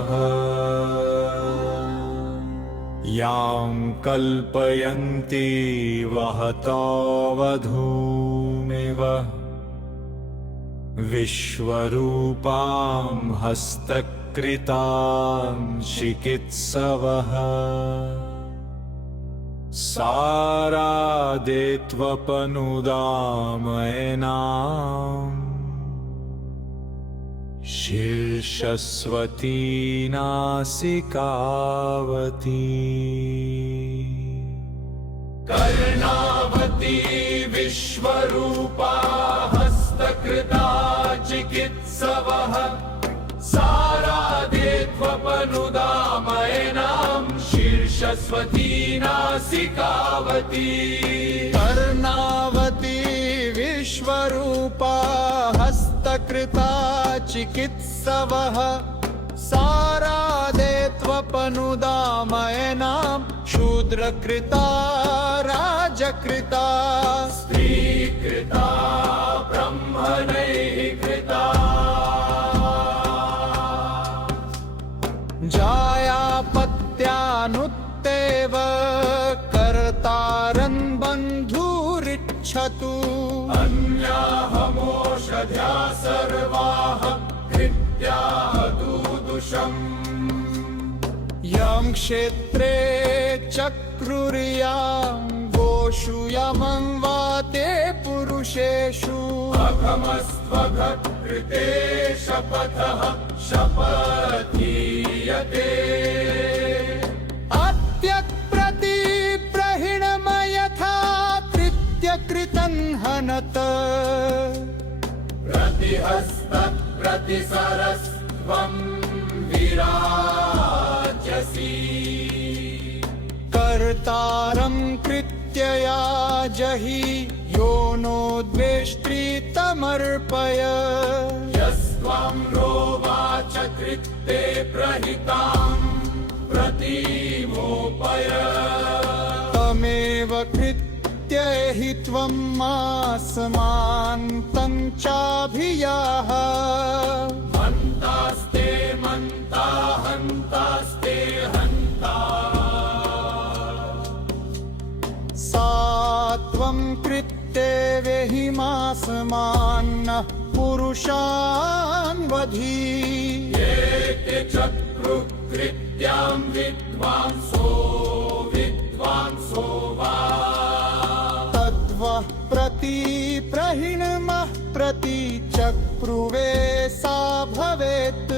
वः यां कल्पयन्ति वहतोऽवधूमिव विश्वरूपां हस्तकृतां चिकित्सवः सारादेत्वपनुदामयनाम् शीर्षस्वती नासिकावती कर्णावती विश्वरूपा हस्तकृता चिकित्सवः सारादेत्वपनुदामयनां शीर्षस्वती नासिकावती कर्णावती विश्वरूपा हस्तकृता चिकित्सवः सारादेत्वपनुदामयनां शूद्रकृता राजकृता स्त्रीकृता ब्रह्मणैः कृता जायापत्यानुत्तेव कर्तारन् बन्धुरिच्छतु अन्याहमोषध्या सर्वाः कृत्याः दुदुषम् यं क्षेत्रे चक्रुर्यां गोषु यमं वा ते पुरुषेषु अघमस्त्वघकृते शपथः शपथीयते अत्यक्प्रतिप्रहिणमयथा तृतीयकृतं हनत प्रतिहस्तप्रतिसरस्त्वं विराजसि कर्तारं कृत्यया जहि यो नो द्वेष्ट्री तमर्पय यस्त्वं रोवाच कृत्ते प्रहितां प्रतीमोपय तमेव कृत्य हि त्वं मासमान्तं चाभियाः हन्तास्ते मन्ता हन्तास्ते हन्ता सा त्वं कृत्ते वेहिमासमान्नः पुरुषान् वधी ये ते चक्रुकृत्यां विद्वांसो वा तद्वः प्रतिप्रहिणमः प्रतिचक्रुवे सा भवेत्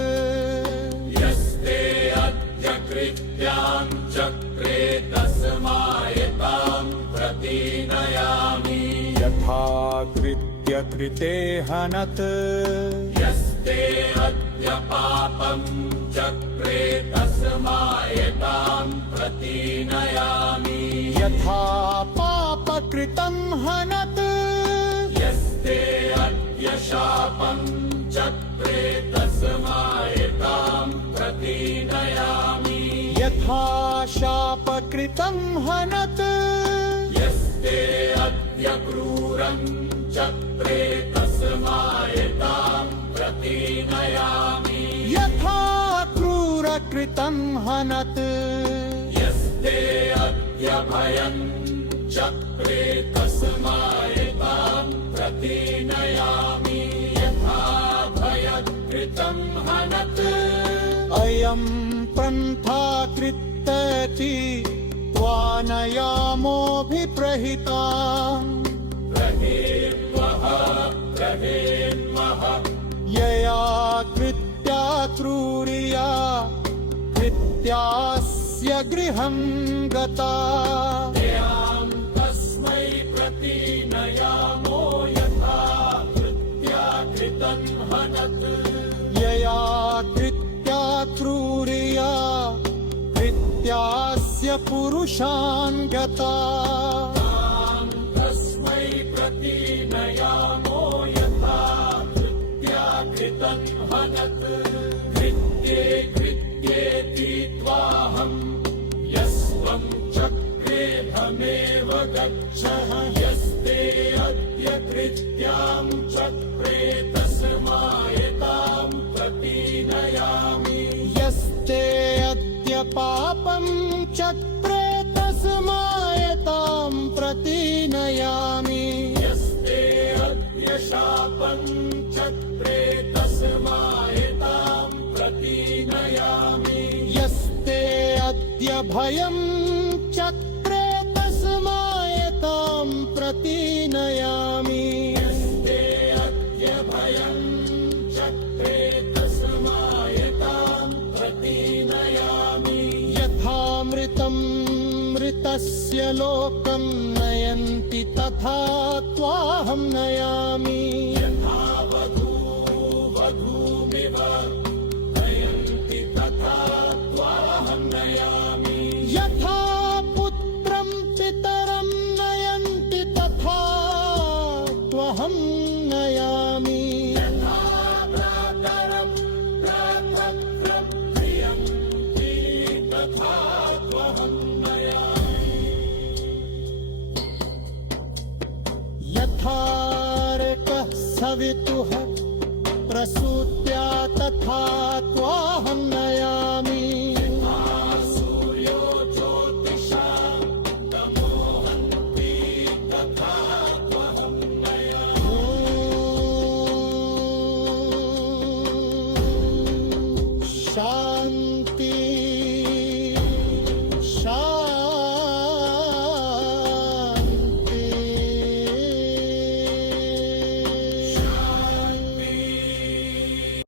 यस्ते अद्य कृत्यां चक्रे तस्मायतां प्रतिनयामि यथा कृत्य कृते हनत् यस्ते अद्य पापं चक्रे तस्मायतां प्रतिनयामि यथा पापकृतं हनत् यस्ते अद्य शापं चक्रे तस्मायतां प्रतिनयामि यथा शापकृतं हनत् यस्ते अद्य क्रूरं चक्रे तस्मायतां प्रतिनयामि यथा क्रूरकृतं हनत् यस्ते अद्य भयं चक्रे तस्मायतां प्रतिनयामि यथा भयकृतं हनत् अयं पन्था कृत्यति त्वानयामोऽभिप्रहिताम् ग्रहेन्मः यया कृत्या क्रूरिया कृत्यास्य गृहं गता यां तस्मै प्रतिनयामो यथा कृत्या कृतं हनत् यया कृत्या क्रूरिया कृत्यास्य पुरुषान् गता तां तस्मै प्रतिनयामो यथा कृत्या कृतं हनत् कृत्ये कृत्येति त्वाहं यस्त्वं चक्रे भमेव गच्छः यस्ते अद्य कृत्यां चक्रे तस्मायतां प्रतिनयामि यस्ते पापं चक्रे तस्मायतां प्रतिनयामि यस्ते अद्य शापं चक्रे तस्मायतां प्रतिनयामि यस्ते अद्य भयं चक्रे तस्मायतां प्रतिनयामि यस्ते अद्य भयं चक्रे तस्मायतां प्रतिनयामि यथामृतं मृतस्य लोकं नयन्ति तथा त्वाहं नयामि यथा वधूमिव नयन्ति तथा त्वाहं नयामि यथा पुत्रं पितरं नयन्ति तथा त्वहं नयामि यथा भ्रातरं भ्रातृं प्रियन्ति तथा त्वहं नयामि यथा ऋकः सवितुः प्रसूत्या तथा त्वाहं नयामि